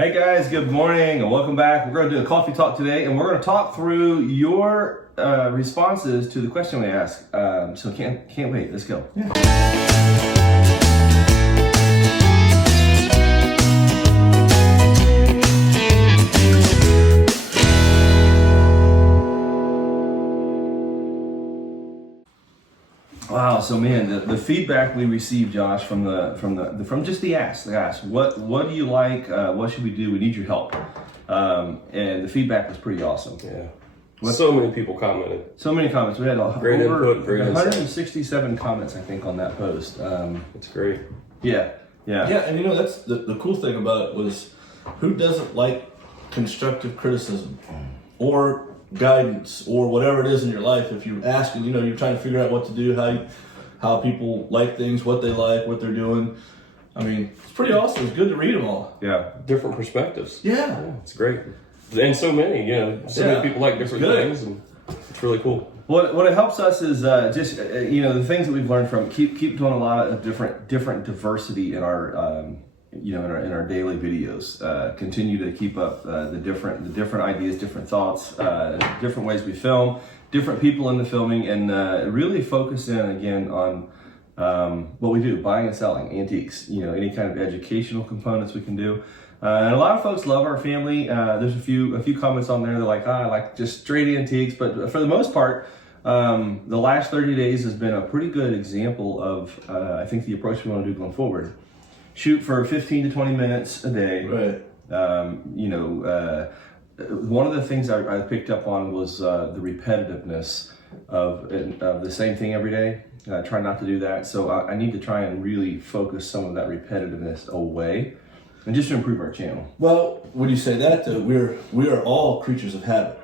Hey guys, good morning and welcome back. We're going to do a coffee talk today and we're going to talk through your responses to the question we asked. So can't wait. Let's go. Wow, so man, the feedback we received, Josh, from just the ask, what do you like? What should we do? We need your help. And the feedback was pretty awesome. Yeah. So many people commented. So many comments. We had great over input, great 167 comments, I think, on that post. It's great. Yeah. And you know, that's the cool thing about it was, who doesn't like constructive criticism or guidance or whatever it is in your life? If you're asking, you know, you're trying to figure out what to do, how people like things, what they like, what they're doing. I mean, it's pretty awesome. It's good to read them all. Yeah, different perspectives. Yeah, it's great, and so many. So many people like different things, and it's really cool. What it helps us is just the things that we've learned from keep doing a lot of different diversity in our in our daily videos. Continue to keep up the different ideas, different thoughts, different ways we film, different people in the filming, and really focus in again on what we do, buying and selling antiques. Any kind of educational components we can do. And a lot of folks love our family. There's a few comments on there. They're like, I like just straight antiques, but for the most part, the last 30 days has been a pretty good example of I think the approach we want to do going forward. Shoot for 15 to 20 minutes a day. Right. One of the things I picked up on was the repetitiveness of the same thing every day. I try not to do that. So I need to try and really focus some of that repetitiveness away and just to improve our channel. Well, when you say that, though, we are all creatures of habit.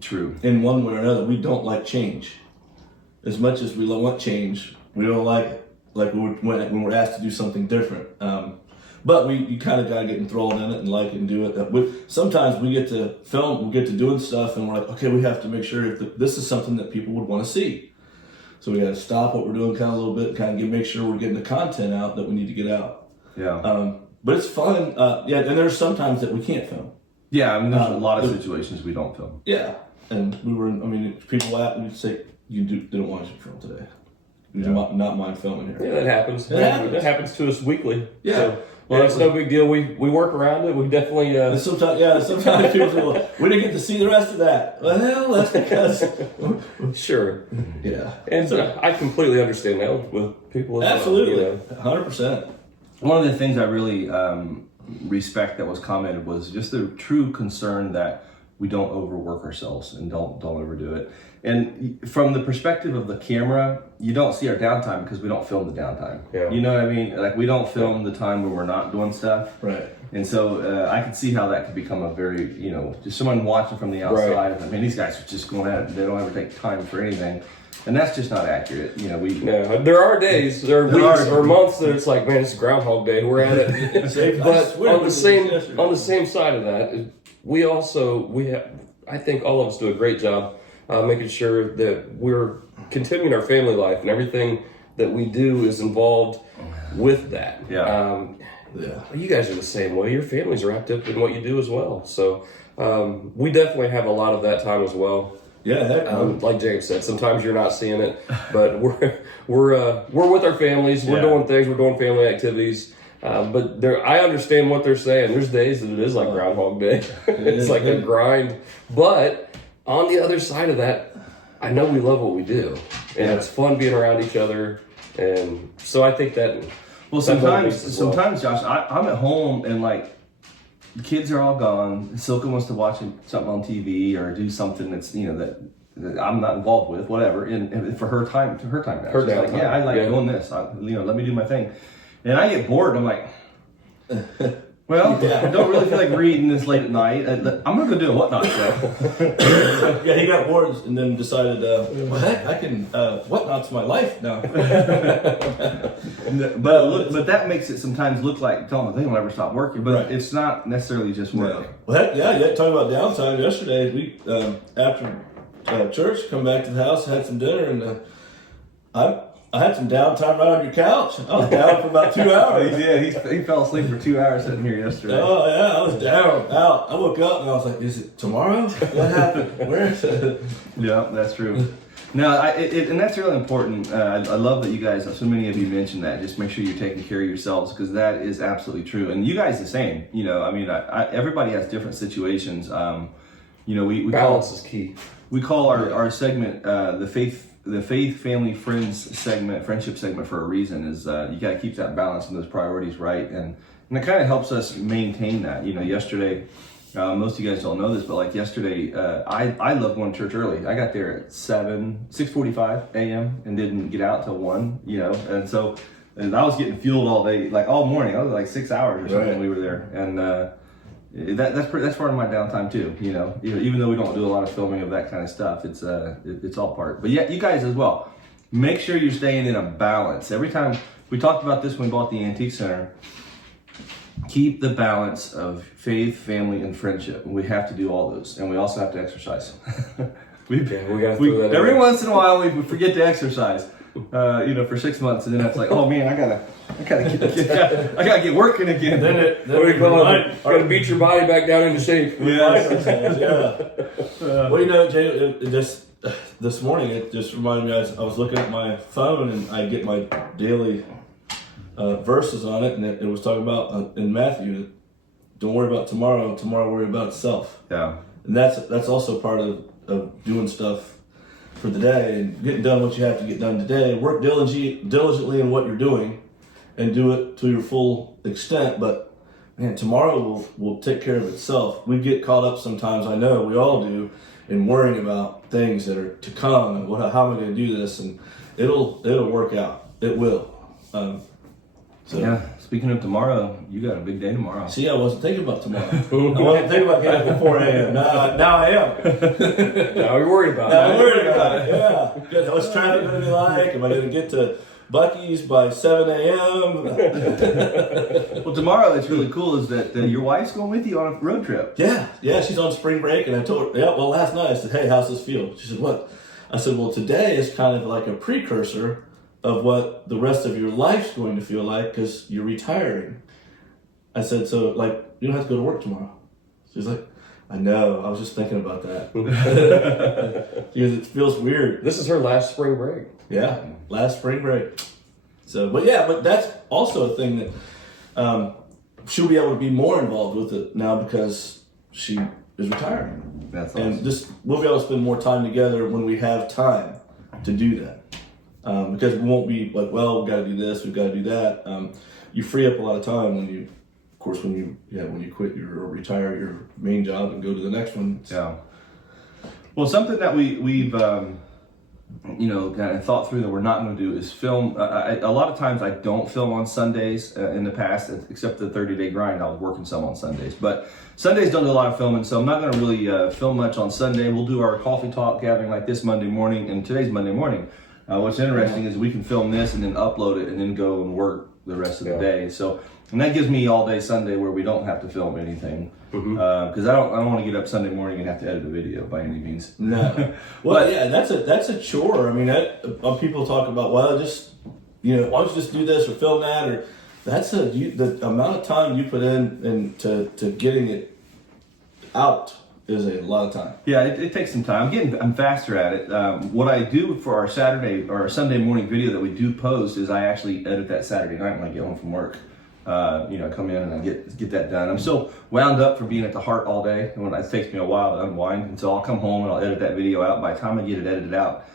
True. In one way or another, we don't like change. As much as we want change, we don't like it. Like when we're asked to do something different. But you kind of got to get enthralled in it and like it and do it. Sometimes we get to film, we get to doing stuff, and we're like, okay, we have to make sure if this is something that people would want to see. So we got to stop what we're doing kind of a little bit, kind of make sure we're getting the content out that we need to get out. Yeah. But it's fun. And there's sometimes that we can't film. Yeah, I mean, there's a lot of situations we don't film. Yeah. And people would say, didn't want you to film today. You do not mind filming here. Yeah, that happens. That happens to us weekly. Yeah. So, it's no big deal. We work around it. We definitely. Sometimes people say, we didn't get to see the rest of that. Well, that's because. Sure. Yeah. And I completely understand that with people. Absolutely. 100%. One of the things I really respect that was commented was just the true concern that we don't overwork ourselves and don't overdo it. And from the perspective of the camera, you don't see our downtime because we don't film the downtime. Yeah. You know what I mean? Like, we don't film the time when we're not doing stuff. Right. And so I could see how that could become a very, just someone watching from the outside. Right. I mean, these guys are just going at it. They don't ever take time for anything. And that's just not accurate. There are days, there are weeks or months that it's like, man, it's Groundhog Day. We're at it. But on the same side of that, I think all of us do a great job making sure that we're continuing our family life and everything that we do is involved with that. Yeah. You guys are the same way. Your family's wrapped up in what you do as well. So we definitely have a lot of that time as well. Yeah, like James said, sometimes you're not seeing it, but we're with our families. We're doing things. We're doing family activities. But I understand what they're saying. There's days that it is like Groundhog Day. It's like a grind. But on the other side of that, I know we love what we do, and it's fun being around each other. And so I think that. Well, sometimes, Josh, I'm at home and like, the kids are all gone. Silka wants to watch something on TV or do something that's that I'm not involved with, whatever. And for her time, now. She's like, yeah, I like doing this. Let me do my thing. And I get bored. And I'm like, well, I don't really feel like reading this late at night. I'm gonna go do a Whatnot show. Yeah, he got bored and then decided, well, heck, I can. Whatnot's my life now. But that makes it sometimes look like they don't ever stop working. But it's not necessarily just working. Yeah. Well, heck, talking about downtime. Yesterday, we after church, come back to the house, had some dinner, and I had some downtime right on your couch. I was down for about 2 hours. He fell asleep for 2 hours sitting here yesterday. Oh yeah, I was down, out. I woke up and I was like, "Is it tomorrow? What happened? Where is it?" Yeah, that's true. No, and that's really important. I love that you guys, so many of you mentioned that. Just make sure you're taking care of yourselves, because that is absolutely true. And you guys the same. You know, I mean, everybody has different situations. You know, we Balance is key. We call our segment the faith, family, friends segment, friendship segment for a reason. Is you got to keep that balance and those priorities right, and it kind of helps us maintain that. You know, yesterday, most of you guys don't know this, but like yesterday, I love going to church early. I got there at 6:45 a.m. and didn't get out till 1. You know, and I was getting fueled all day, like all morning. I was like 6 hours or something when we were there, and. That's part of my downtime too, you know. Even though we don't do a lot of filming of that kind of stuff, it's all part. But yeah, you guys as well. Make sure you're staying in a balance. Every time we talked about this when we bought the Antique Center. Keep the balance of faith, family, and friendship. And we have to do all those, and we also have to exercise. We gotta throw that every in. once in a while we forget to exercise. You know, for 6 months, and then it's like, oh man, I gotta get working again. What do you call it? Gotta beat your body back down into shape. Yeah. Well, you know, Jay, it just this morning it just reminded me. I was looking at my phone and I get my daily verses on it, and it was talking about in Matthew, don't worry about tomorrow. Tomorrow worry about itself. Yeah. And that's also part of doing stuff for the day and getting done what you have to get done today. Work diligently in what you're doing and do it to your full extent. But man, tomorrow will take care of itself. We get caught up sometimes, I know we all do, in worrying about things that are to come and how am I going to do this, and it'll work out. It will. So yeah. Speaking of tomorrow, you got a big day tomorrow. See, I wasn't thinking about tomorrow. I wasn't thinking about getting up at 4 a.m. Now I am. Now you're worried about it. Now I'm worried about it. Yeah. What's traffic going to be like? Am I going to get to Buc-ee's by 7 a.m.? Well, tomorrow it's really cool is that your wife's going with you on a road trip. Yeah. She's on spring break, and I told her, well, last night I said, hey, how's this feel? She said, what? I said, well, today is kind of like a precursor of what the rest of your life's going to feel like because you're retiring. I said, so like, you don't have to go to work tomorrow. She's like, I know, I was just thinking about that. Because it feels weird. This is her last spring break. Yeah, last spring break. So, but that's also a thing that she'll be able to be more involved with it now because she is retiring. That's awesome. And we'll be able to spend more time together when we have time to do that. Because we won't be like, well, we've got to do this, we've got to do that. You free up a lot of time when you quit or retire your main job and go to the next one. Yeah. Well, something that we've kind of thought through that we're not going to do is film. A lot of times I don't film on Sundays in the past, except the 30-day grind. I was working some on Sundays, but Sundays don't do a lot of filming, so I'm not going to really film much on Sunday. We'll do our coffee talk gathering like this Monday morning, and today's Monday morning. What's interesting is we can film this and then upload it and then go and work the rest of the day. So, and that gives me all day Sunday where we don't have to film anything. Because I don't want to get up Sunday morning and have to edit a video by any means. No. Well, yeah, that's a chore. I mean, people talk about, well, just, why don't you just do this or film that, or that's the amount of time you put in to getting it out is a lot of time. Yeah, it takes some time. I'm faster at it. What I do for our Saturday or our Sunday morning video that we do post is I actually edit that Saturday night when I get home from work. I come in and I get that done. I'm still wound up from being at the Heart all day, and it takes me a while to unwind. And so I'll come home and I'll edit that video out. By the time I get it edited out,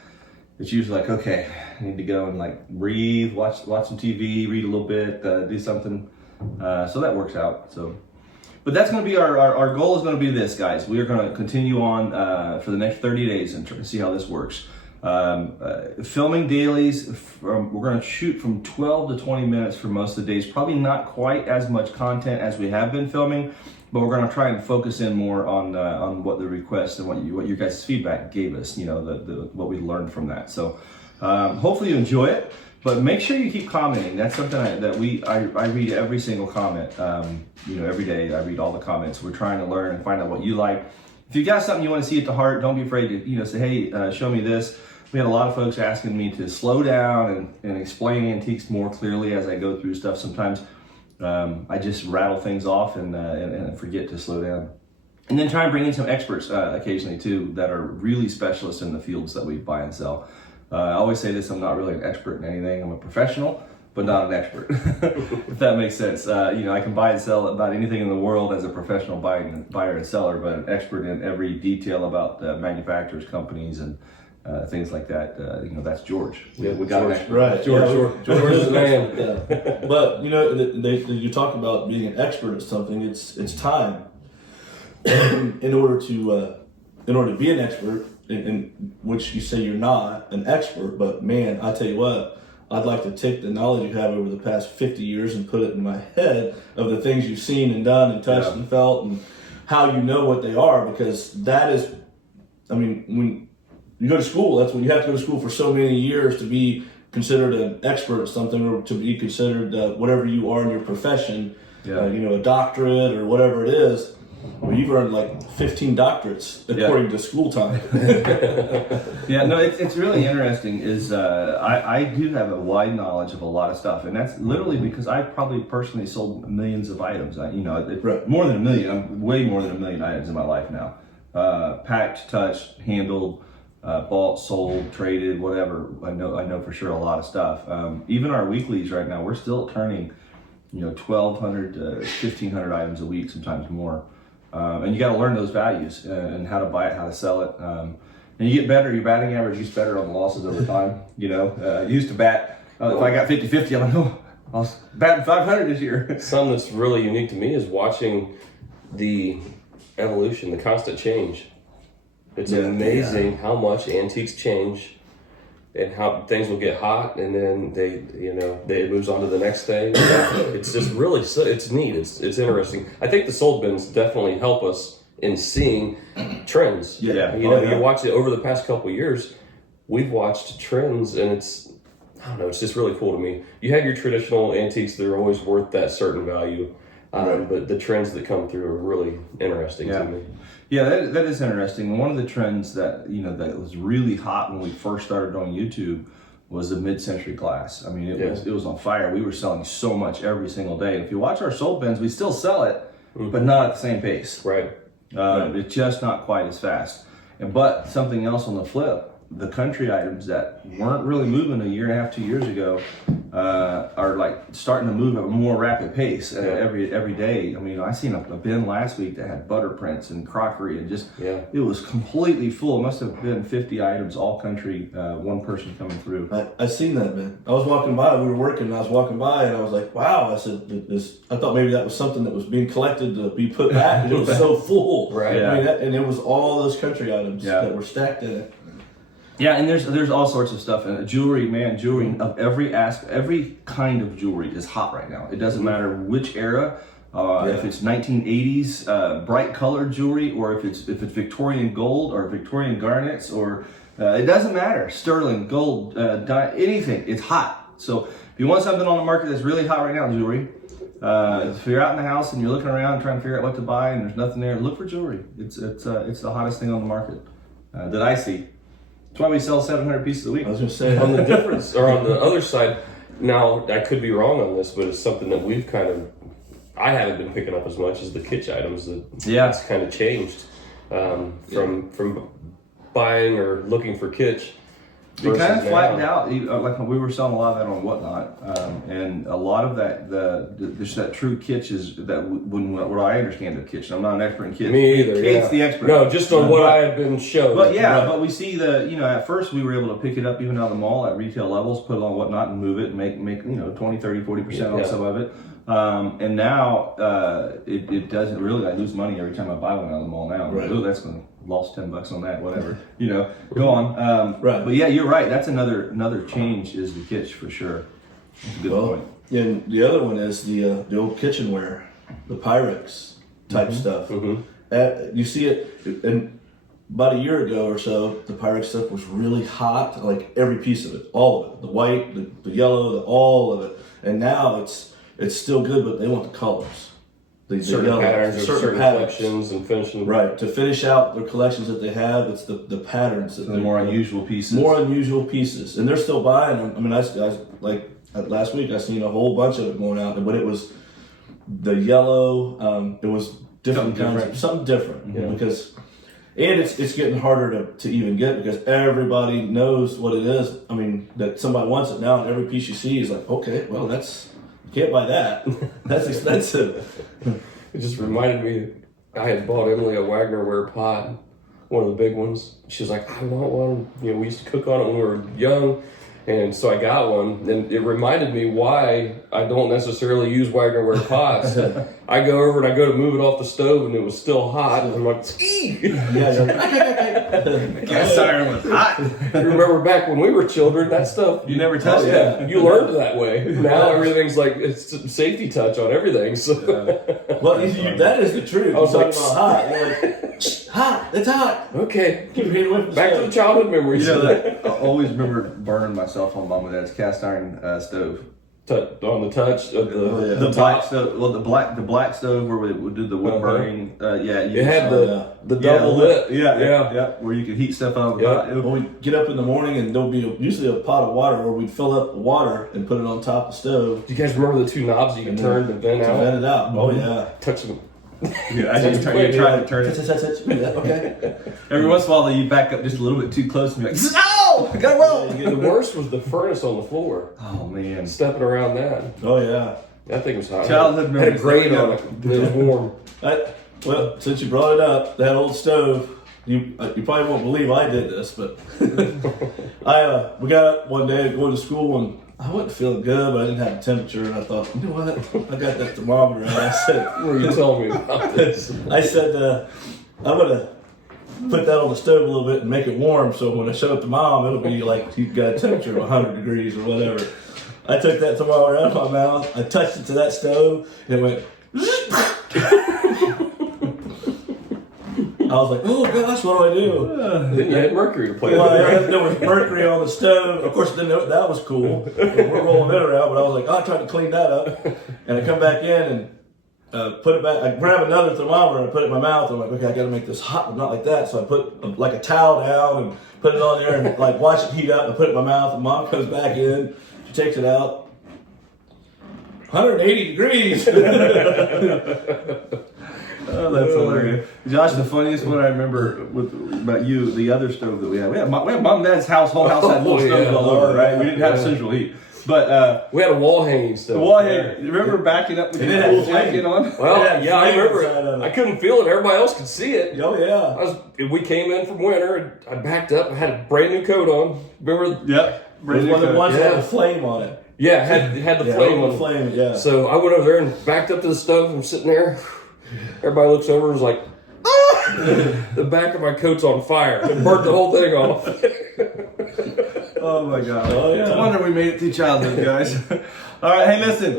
it's usually like, okay, I need to go and like breathe, watch some TV, read a little bit, do something. So that works out. So. But that's going to be our goal is going to be this, guys. We are going to continue on for the next 30 days and try to see how this works. Filming dailies, we're going to shoot from 12 to 20 minutes for most of the days. Probably not quite as much content as we have been filming, but we're going to try and focus in more on what the requests and what your guys' feedback gave us, what we learned from that. So hopefully you enjoy it. But make sure you keep commenting. That's something I read every single comment. Every day I read all the comments. We're trying to learn and find out what you like. If you got something you want to see at the Heart, don't be afraid to say, hey, show me this. we had a lot of folks asking me to slow down and explain antiques more clearly as I go through stuff. Sometimes I just rattle things off and forget to slow down. And then try and bring in some experts occasionally too that are really specialists in the fields that we buy and sell. I always say this, I'm not really an expert in anything. I'm a professional, but not an expert, if that makes sense. I can buy and sell about anything in the world as a professional buyer and seller, but an expert in every detail about manufacturers, companies, and things like that. That's George. We got an expert. Right. George is the man. Yeah. But you talk about being an expert at something. It's time. in order to be an expert, in which you say you're not an expert, but man, I tell you what, I'd like to take the knowledge you have over the past 50 years and put it in my head of the things you've seen and done and touched and felt and how you know what they are, because that is, when you go to school, that's when you have to go to school for so many years to be considered an expert at something, or to be considered whatever you are in your profession, a doctorate or whatever it is. Well, you've earned like 15 doctorates according to school time. It's really interesting. I do have a wide knowledge of a lot of stuff, and that's literally because I probably personally sold millions of items. More than a million. I'm way more than a million items in my life now. Packed, touched, handled, bought, sold, traded, whatever. I know for sure a lot of stuff. Even our weeklies right now, we're still turning 1,200 to 1,500 items a week, sometimes more. And you got to learn those values and how to buy it, how to sell it. And you get better, your batting average gets better on the losses over time. Used to bat, if I got 50-50, I'm like, I was batting 500 this year. Something that's really unique to me is watching the evolution, the constant change. It's amazing how much antiques change and how things will get hot, and then they moves on to the next thing. It's just really, it's neat. It's interesting. I think the sold bins definitely help us in seeing trends. You watch it over the past couple of years. We've watched trends, and it's just really cool to me. You have your traditional antiques; they're always worth that certain value. But the trends that come through are really interesting to me. Yeah, that is interesting. One of the trends that that was really hot when we first started on YouTube was the mid-century glass. It was on fire. We were selling so much every single day. And if you watch our sold bins, we still sell it, but not at the same pace. Right. It's just not quite as fast. But something else on the flip, the country items that weren't really moving a year and a half, 2 years ago, are like starting to move at a more rapid pace every day. I seen a bin last week that had butter prints and crockery and it was completely full. It must have been 50 items, all country, one person coming through. I seen that, man. I was walking by, we were working, and I was walking by and I was like, wow. I said, I thought maybe that was something that was being collected to be put back, and it was so full. Right. And it was all those country items that were stacked in it. Yeah, and there's all sorts of stuff. And jewelry of every aspect, every kind of jewelry is hot right now. It doesn't matter which era, if it's 1980s bright colored jewelry, or if it's Victorian gold or Victorian garnets, or it doesn't matter. Sterling, gold, anything. It's hot. So if you want something on the market that's really hot right now, jewelry. If you're out in the house and you're looking around trying to figure out what to buy and there's nothing there, look for jewelry. It's the hottest thing on the market that I see. That's why we sell 700 pieces a week. I was going to say, on the difference, or on the other side, now I could be wrong on this, but it's something that we've I haven't been picking up as much as the kitsch items. It's kind of changed from buying or looking for kitsch. It kind of flattened out. Like we were selling a lot of that on Whatnot, and a lot of that true kitsch is that what I understand of kitsch. I'm not an expert in kitsch. Me either. Kate's the expert. No, just on what I have been shown. But but we see at first we were able to pick it up even out of the mall at retail levels, put it on Whatnot and move it and make 20, 30, 40% on some of it. And now it doesn't really. I lose money every time I buy one out of the mall now. Right. Oh, that's going to lost $10 on that, whatever. Go on. Right. But yeah, you're right. That's another change is the kitsch for sure. That's a good point. And the other one is the old kitchenware, the Pyrex type stuff. You see it, and about a year ago or so, the Pyrex stuff was really hot, like every piece of it, all of it, the white, the yellow, all of it. And now it's still good, but they want the colors. the certain yellow, patterns, or certain patterns. collections, and finishing. Right, to finish out the collections that they have, it's the patterns that The more unusual pieces. More unusual pieces, and they're still buying them. I mean, I like last week I seen a whole bunch of it going out, but it was the yellow. It was different kinds of something different because, and it's getting harder to even get because everybody knows what it is. I mean, that somebody wants it now, and every piece you see is like, okay, well, you can't buy that. That's expensive. It just reminded me, I had bought Emily a Wagner ware pot, one of the big ones. She was like, I want one. You know, we used to cook on it when we were young. And so I got one, and it reminded me why I don't necessarily use Wagner ware pots. I go over and I go to move it off the stove, and it was still hot. And I'm like, Cast iron was hot. You remember back when we were children, that stuff, You never touched it. you learned that way. Now everything's like, it's a safety touch on everything. So Well, that is the truth. I was You're like, talking about hot. You're like, hot. It's hot. okay, Keep your hand away from the back to stove. the childhood memories. You know that I always remember burning myself on Mom and Dad's cast iron stove. On the touch of the The top. black stove, well, the black stove where we would do the wood burning. It had the double lid. Yeah, where you could heat stuff on the top. Well, we'd get up in the morning and there'll be usually a pot of water, or we'd fill up the water and put it on top of the stove. Do you guys remember the two knobs you could turn to vent To out? vent it out. Oh yeah. Touch them. Yeah, I just you try to turn it. Okay. Every once in a while, you back up just a little bit too close and be like, "No, I gotta roll." The worst was the furnace on the floor. Oh man, Stepping around that. Oh yeah. That thing was hot. Childhood Had a memories. grate There we on it. It was warm. Well, since you brought it up, that old stove. You probably won't believe I did this, but we got up one day to go to school and I wasn't feeling good, but I didn't have a temperature, and I thought, you know what? I got that thermometer, and I said, What were you telling me about this? I said, I'm gonna put that on the stove a little bit and make it warm, so when I show up to Mom, it'll be like you've got a temperature of 100 degrees or whatever. I took that thermometer out of my mouth, I touched it to that stove, and it went. I was like, oh gosh, what do I do? Then you had mercury to play Well, with. there was mercury on the stove. Of course, didn't know that was cool. We're rolling it around, but I was like, oh, I tried to clean that up. And I come back in and put it back. I grab another thermometer and put it in my mouth. I'm like, okay, I got to make this hot, but not like that. So I put like a towel down and put it on there and like watch it heat up and put it in my mouth. And Mom comes back in. She takes it out. 180 degrees. oh, that's hilarious, Josh. The funniest one I remember about you, the other stove that we had Mom and Dad's whole house had little stoves all over, right? We didn't have central heat, but we had a wall hanging stuff. the wall had. You remember backing up with It your had full flame. jacket on? Well, yeah, I flame remember inside of it. it. I couldn't feel it. Everybody else could see it. Oh yeah. We came in from winter, and I backed up. I had a brand new coat on. Remember? Yep. It was one of the ones that Yeah. had a flame on it. Yeah, had the flame on. Flame, yeah. So I went over there and backed up to the stove. I'm sitting there. Everybody looks over and was like, ah! The back of my coat's on fire. It burnt the whole thing off. Oh my God. Oh, yeah. No wonder we made it through childhood, guys. All right, hey, listen,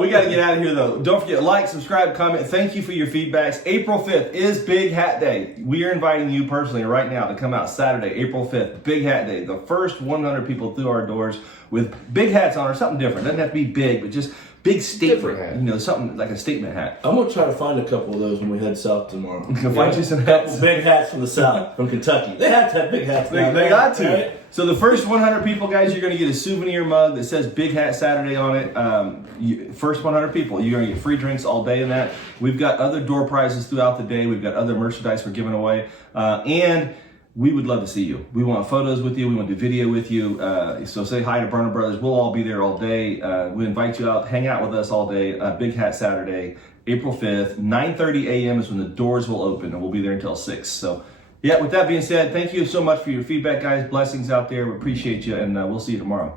we got to get out of here, though. Don't forget, like, subscribe, comment. Thank you for your feedbacks. April 5th is Big Hat Day. We are inviting you personally right now to come out Saturday, April 5th, Big Hat Day. The first 100 people through our doors with big hats on or something different. Doesn't have to be big, but just big statement. Different hat. You know, something like a statement hat. I'm gonna try to find a couple of those when we head south tomorrow. Go find you some Couple hats. big hats from the south, from Kentucky. They have to have big hats. They now, got to. right? So the first 100 people, guys, you're going to get a souvenir mug that says Big Hat Saturday on it. First 100 people, you're going to get free drinks all day in that. We've got other door prizes throughout the day. We've got other merchandise we're giving away. And we would love to see you. We want photos with you. We want to do video with you. So say hi to Berner Brothers. We'll all be there all day. We invite you out. Hang out with us all day. Big Hat Saturday, April 5th, 9:30 a.m. is when the doors will open, and we'll be there until 6. So, yeah, with that being said, thank you so much for your feedback, guys. Blessings out there. We appreciate you, and we'll see you tomorrow.